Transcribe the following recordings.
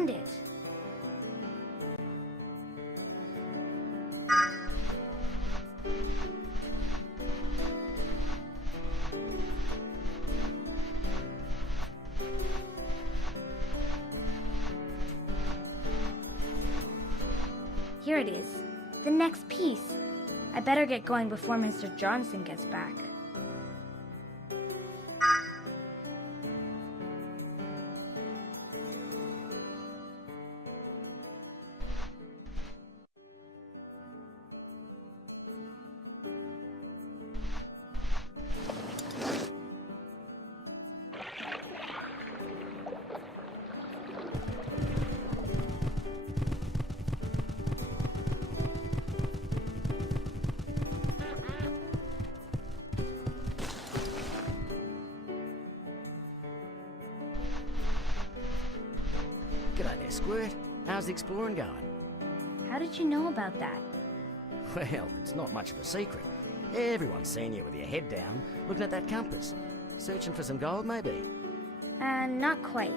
found it. Here it is. The next piece. I better get going before Mr. Johnson gets back. G'day there, Squirt. How's the exploring going? How did you know about that? Well, it's not much of a secret. Everyone's seen you with your head down, looking at that compass. Searching for some gold, maybe? Not quite.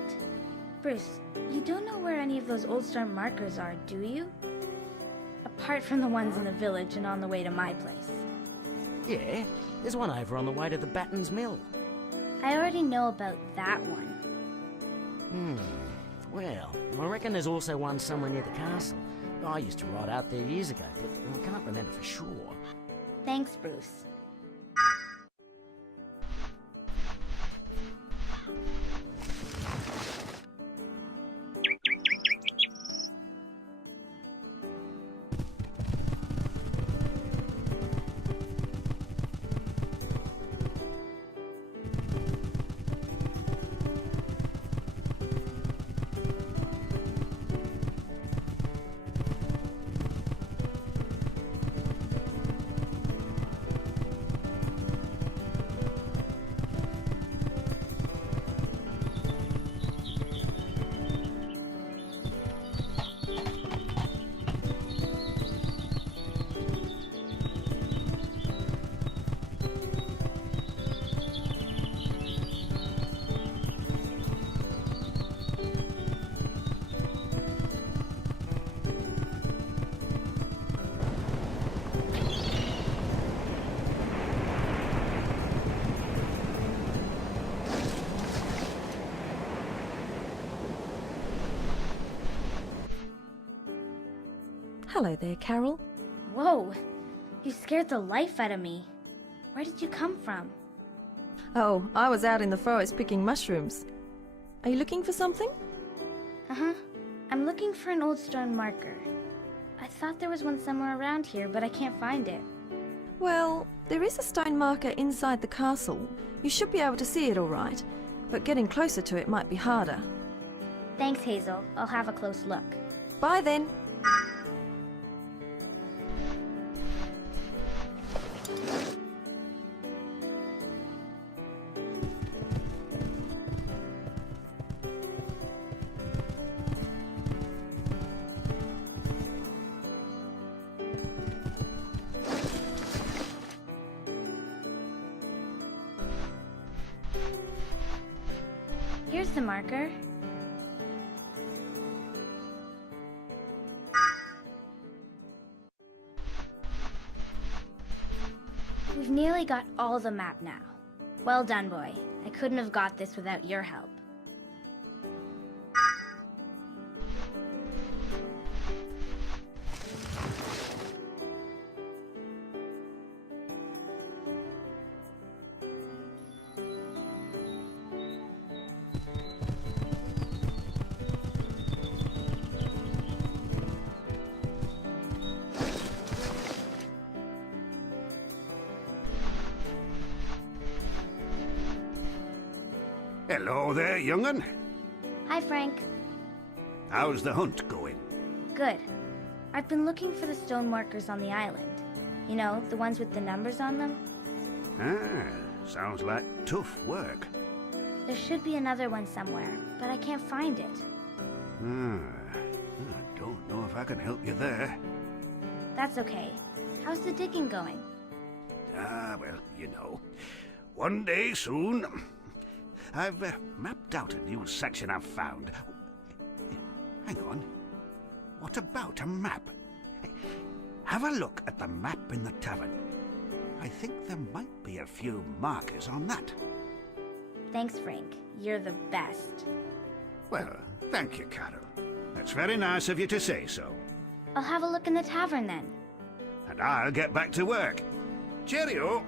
Bruce, you don't know where any of those old storm markers are, do you? Apart from the ones in the village and on the way to my place. Yeah, there's one over on the way to the Batten's Mill. I already know about that one. Well, I reckon there's also one somewhere near the castle. I used to ride out there years ago, but I can't remember for sure. Thanks, Bruce. Hello there, Carole. Whoa! You scared the life out of me. Where did you come from? Oh, I was out in the forest picking mushrooms. Are you looking for something? Uh-huh. I'm looking for an old stone marker. I thought there was one somewhere around here, but I can't find it. Well, there is a stone marker inside the castle. You should be able to see it all right, but getting closer to it might be harder. Thanks, Hazel. I'll have a close look. Bye then. Here's the marker. We've nearly got all the map now. Well done, boy. I couldn't have got this without your help. Hello there, young'un. Hi, Frank. How's the hunt going? Good. I've been looking for the stone markers on the island. You know, the ones with the numbers on them. Ah, sounds like tough work. There should be another one somewhere, but I can't find it. I don't know if I can help you there. That's okay. How's the digging going? Well, you know, one day soon. I've mapped out a new section I've found. Hang on. What about a map? Hey, have a look at the map in the tavern. I think there might be a few markers on that. Thanks, Frank. You're the best. Well, thank you, Carole. That's very nice of you to say so. I'll have a look in the tavern then. And I'll get back to work. Cheerio!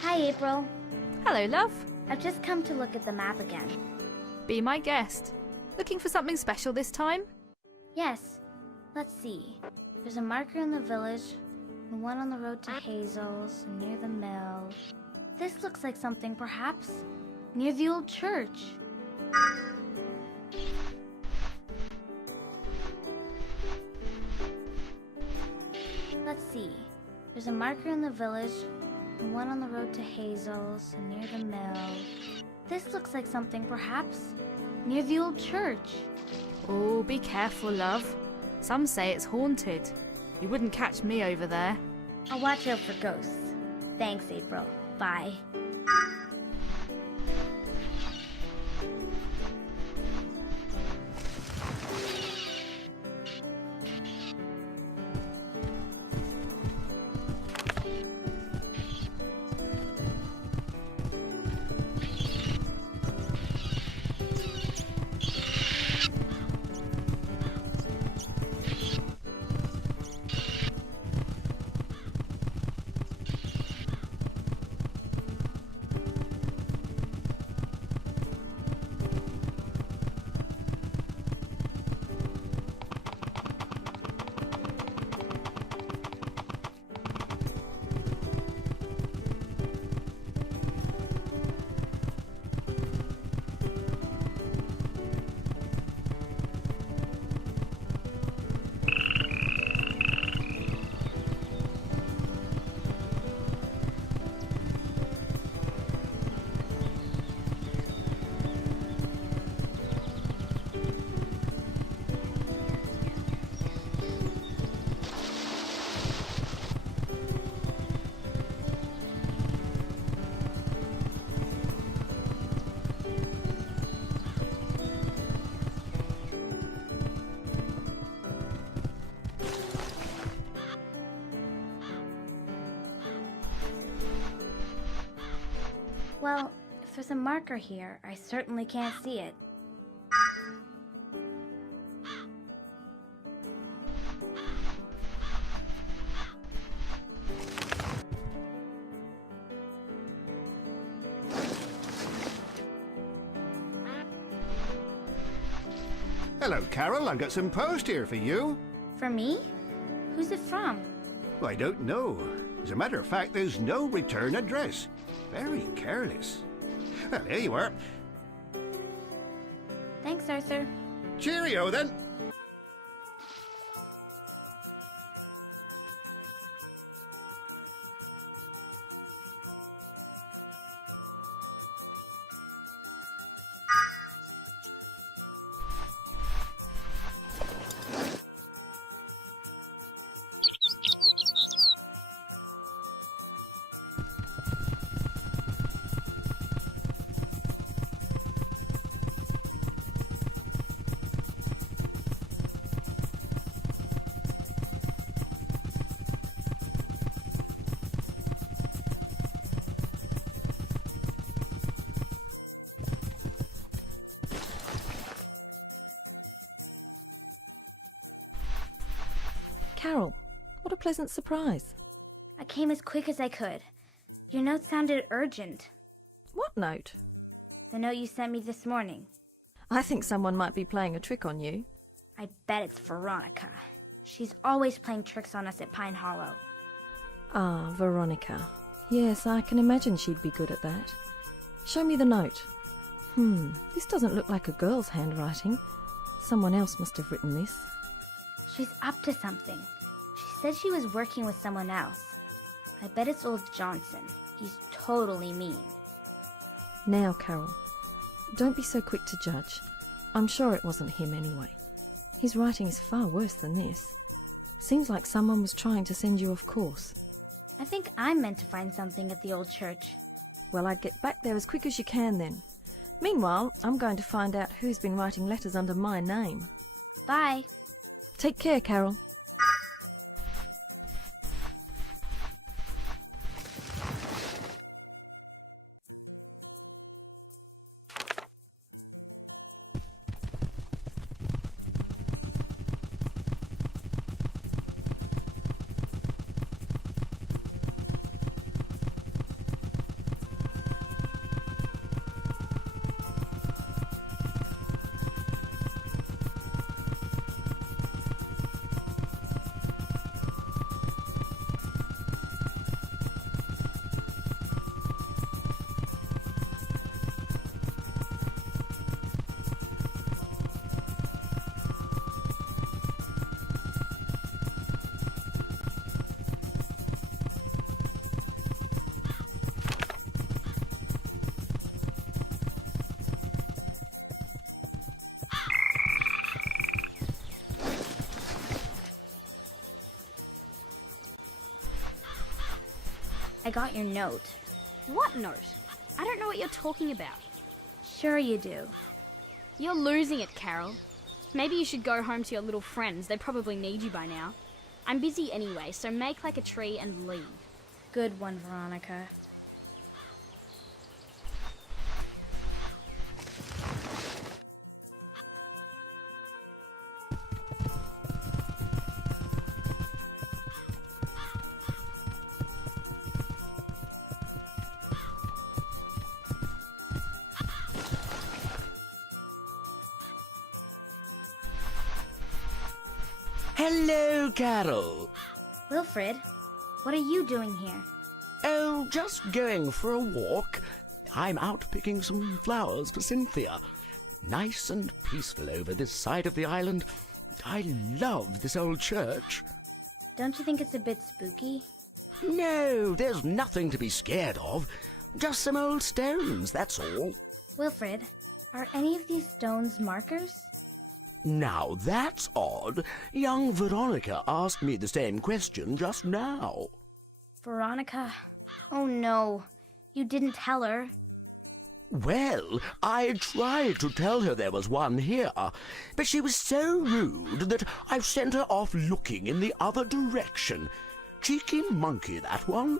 Hi, April. Hello, love. I've just come to look at the map again. Be my guest. Looking for something special this time? Yes. Let's see. There's a marker in the village, and one on the road to Hazel's, near the mill. This looks like something, perhaps, near the old church. Let's see. There's a marker in the village, and one on the road to Hazel's, near the mill. This looks like something, perhaps, near the old church. Oh, be careful, love. Some say it's haunted. You wouldn't catch me over there. I'll watch out for ghosts. Thanks, April. Bye. Well, if there's a marker here, I certainly can't see it. Hello, Carole. I've got some post here for you. For me? Who's it from? I don't know. As a matter of fact, there's no return address. Very careless. Well, here you are. Thanks, Arthur. Cheerio, then. Carole, what a pleasant surprise. I came as quick as I could. Your note sounded urgent. What note? The note you sent me this morning. I think someone might be playing a trick on you. I bet it's Veronica. She's always playing tricks on us at Pine Hollow. Ah, Veronica. Yes, I can imagine she'd be good at that. Show me the note. This doesn't look like a girl's handwriting. Someone else must have written this. She's up to something. She said she was working with someone else. I bet it's old Johnson. He's totally mean. Now, Carole, don't be so quick to judge. I'm sure it wasn't him anyway. His writing is far worse than this. Seems like someone was trying to send you off course. I think I'm meant to find something at the old church. Well, I'd get back there as quick as you can then. Meanwhile, I'm going to find out who's been writing letters under my name. Bye. Take care, Carole. I got your note. What note? I don't know what you're talking about. Sure you do. You're losing it, Carole. Maybe you should go home to your little friends. They probably need you by now. I'm busy anyway, so make like a tree and leave. Good one, Veronica. Hello, Carole. Wilfred, what are you doing here? Oh, just going for a walk. I'm out picking some flowers for Cynthia. Nice and peaceful over this side of the island. I love this old church. Don't you think it's a bit spooky? No, there's nothing to be scared of. Just some old stones, that's all. Wilfred, are any of these stones markers? Now that's odd. Young Veronica asked me the same question just now. Veronica? Oh no, you didn't tell her. Well, I tried to tell her there was one here, but she was so rude that I sent her off looking in the other direction. Cheeky monkey, that one.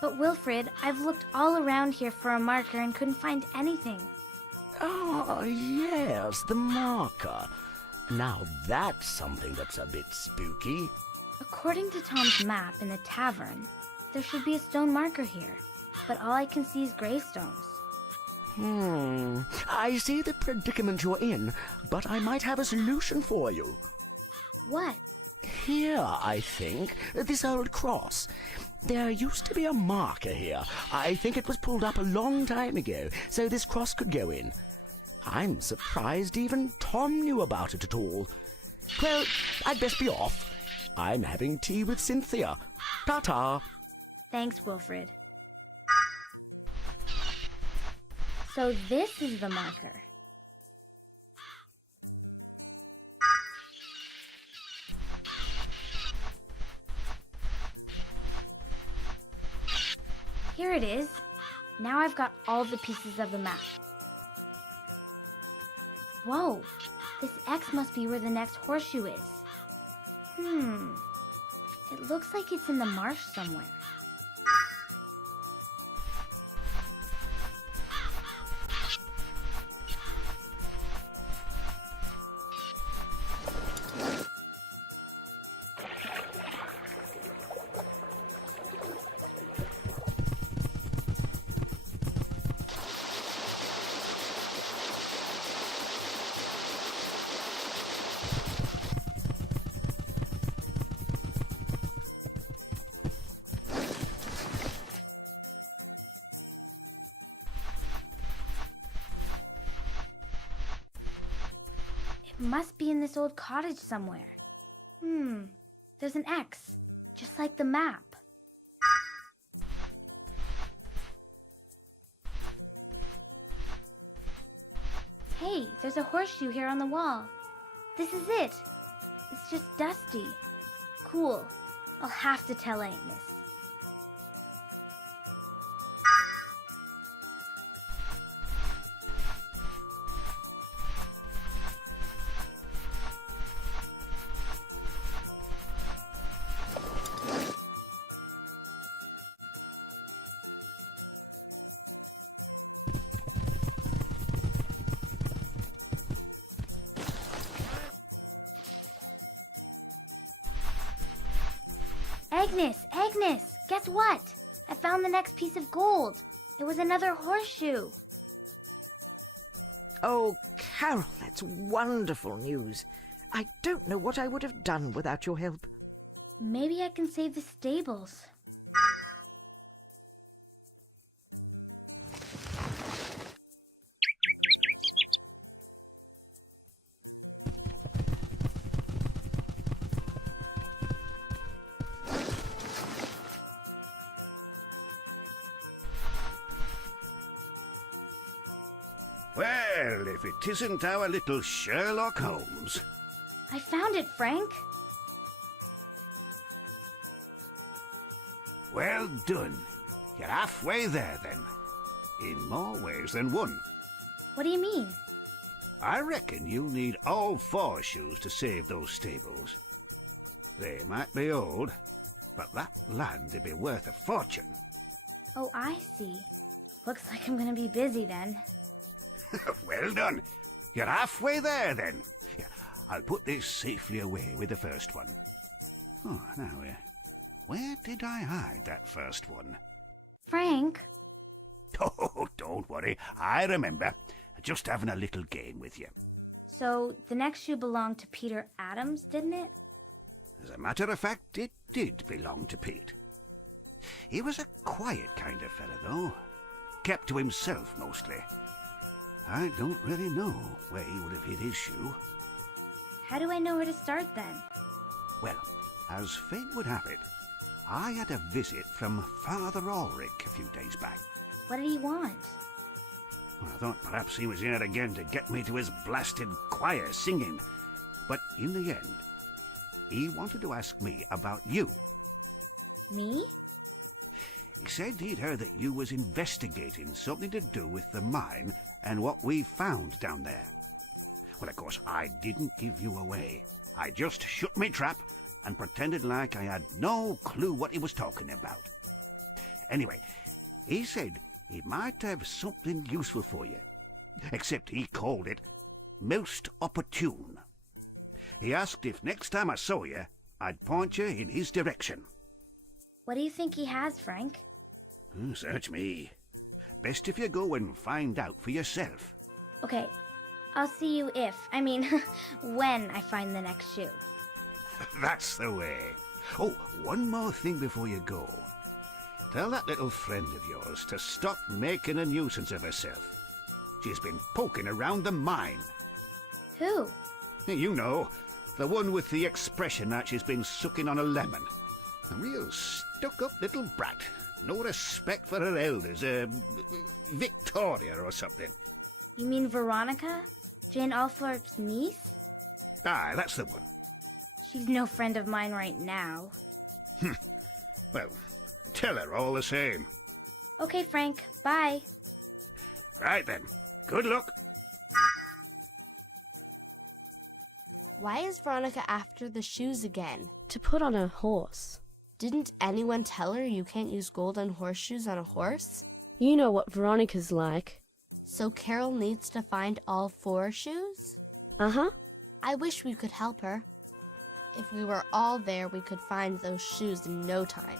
But Wilfred, I've looked all around here for a marker and couldn't find anything. Ah, yes, the marker. Now that's something that's a bit spooky. According to Tom's map in the tavern, there should be a stone marker here, but all I can see is gravestones. I see the predicament you're in, but I might have a solution for you. What? Here, I think, this old cross. There used to be a marker here. I think it was pulled up a long time ago, so this cross could go in. I'm surprised even Tom knew about it at all. Well, I'd best be off. I'm having tea with Cynthia. Ta-ta. Thanks, Wilfred. So this is the marker. Here it is. Now I've got all the pieces of the map. Whoa, this X must be where the next horseshoe is. It looks like it's in the marsh somewhere. It must be in this old cottage somewhere. there's an X, just like the map. Hey, there's a horseshoe here on the wall. This is it. It's just dusty. Cool. I'll have to tell Agnes. Agnes, guess what? I found the next piece of gold. It was another horseshoe. Oh, Carole, that's wonderful news. I don't know what I would have done without your help. Maybe I can save the stables. Well, if it isn't our little Sherlock Holmes. I found it, Frank. Well done. You're halfway there, then. In more ways than one. What do you mean? I reckon you'll need all 4 shoes to save those stables. They might be old, but that land would be worth a fortune. Oh, I see. Looks like I'm gonna be busy then. Well done. You're halfway there, then. Yeah, I'll put this safely away with the first one. Oh, now, where did I hide that first one? Frank? Oh, don't worry. I remember. Just having a little game with you. So, the next shoe belonged to Peter Adams, didn't it? As a matter of fact, it did belong to Pete. He was a quiet kind of fella, though. Kept to himself, mostly. I don't really know where he would have hid his shoe. How do I know where to start, then? Well, as fate would have it, I had a visit from Father Ulrich a few days back. What did he want? I thought perhaps he was here again to get me to his blasted choir singing. But in the end, he wanted to ask me about you. Me? He said he'd heard that you was investigating something to do with the mine and what we found down there. Well, of course, I didn't give you away. I just shut me trap and pretended like I had no clue what he was talking about. Anyway, he said he might have something useful for you, except he called it most opportune. He asked if next time I saw you, I'd point you in his direction. What do you think he has, Frank? Search me. Best if you go and find out for yourself. Okay, I'll see you when I find the next shoe. That's the way. Oh, one more thing before you go. Tell that little friend of yours to stop making a nuisance of herself. She's been poking around the mine. Who? You know, the one with the expression that she's been sucking on a lemon. A real stuck-up little brat. No respect for her elders. Victoria or something. You mean Veronica? Jane Althorpe's niece? Ah, that's the one. She's no friend of mine right now. Well, tell her all the same. Okay, Frank. Bye. Right then. Good luck. Why is Veronica after the shoes again? To put on a horse. Didn't anyone tell her you can't use golden horseshoes on a horse? You know what Veronica's like. So Carole needs to find all 4 shoes? Uh-huh. I wish we could help her. If we were all there, we could find those shoes in no time.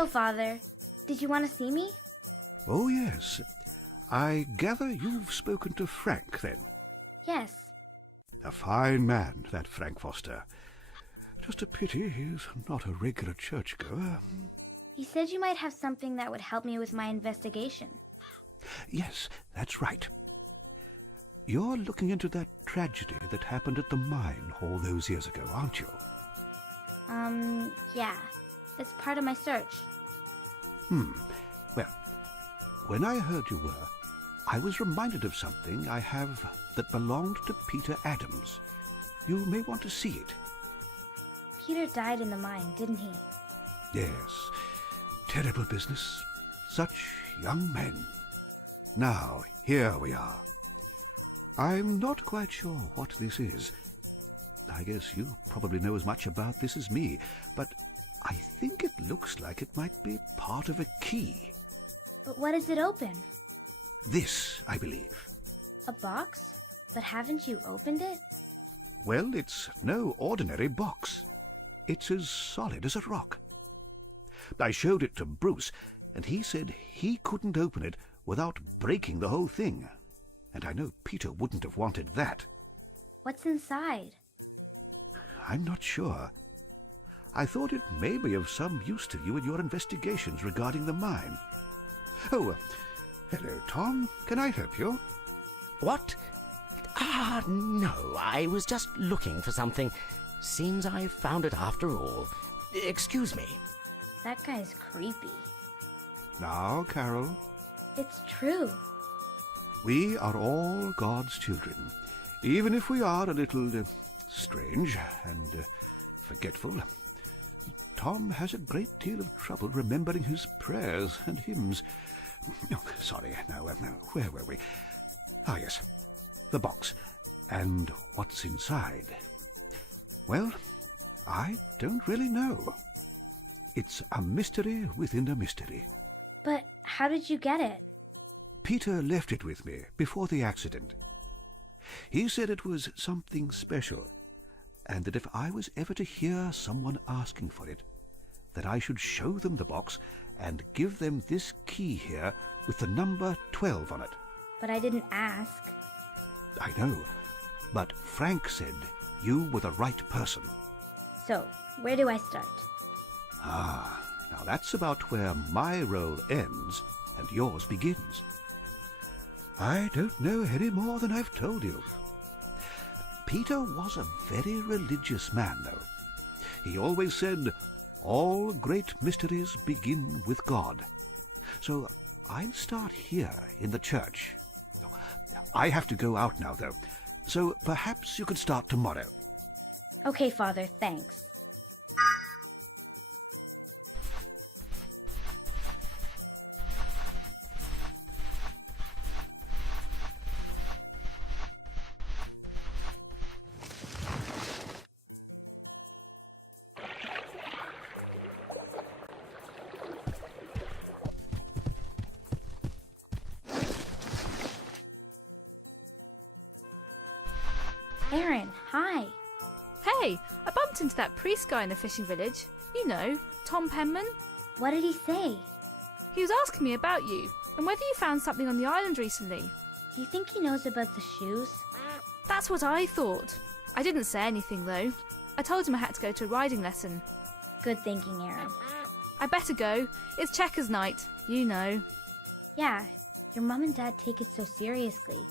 Hello, Father. Did you want to see me? Oh, yes. I gather you've spoken to Frank, then. Yes. A fine man, that Frank Foster. Just a pity he's not a regular churchgoer. He said you might have something that would help me with my investigation. Yes, that's right. You're looking into that tragedy that happened at the mine all those years ago, aren't you? Yeah. It's part of my search. Well, when I heard you were, I was reminded of something I have that belonged to Peter Adams. You may want to see it. Peter died in the mine, didn't he? Yes, terrible business. Such young men. Now, here we are. I'm not quite sure what this is. I guess you probably know as much about this as me, but I think it looks like it might be part of a key. But what does it open? This, I believe. A box? But haven't you opened it? Well, it's no ordinary box. It's as solid as a rock. I showed it to Bruce, and he said he couldn't open it without breaking the whole thing. And I know Peter wouldn't have wanted that. What's inside? I'm not sure. I thought it may be of some use to you in your investigations regarding the mine. Oh, hello, Tom. Can I help you? What? No, I was just looking for something. Seems I found it after all. Excuse me. That guy's creepy. Now, Carole, It's true. we are all God's children, even if we are a little strange and forgetful. Tom has a great deal of trouble remembering his prayers and hymns. Oh, sorry, now, where were we? Ah, yes, the box. And what's inside? Well, I don't really know. It's a mystery within a mystery. But how did you get it? Peter left it with me before the accident. He said it was something special, and that if I was ever to hear someone asking for it, that I should show them the box and give them this key here with the number 12 on it. But I didn't ask. I know, but Frank said you were the right person. So, where do I start? Ah, now that's about where my role ends and yours begins. I don't know any more than I've told you. Peter was a very religious man, though. He always said, all great mysteries begin with God. So I'd start here in the church. I have to go out now, though, so perhaps you could start tomorrow. Okay, Father, thanks. Aaron, hi. Hey, I bumped into that priest guy in the fishing village. You know, Tom Penman. What did he say? He was asking me about you and whether you found something on the island recently. Do you think he knows about the shoes? That's what I thought. I didn't say anything, though. I told him I had to go to a riding lesson. Good thinking, Aaron. I better go. It's checkers night, you know. Yeah, your mom and dad take it so seriously.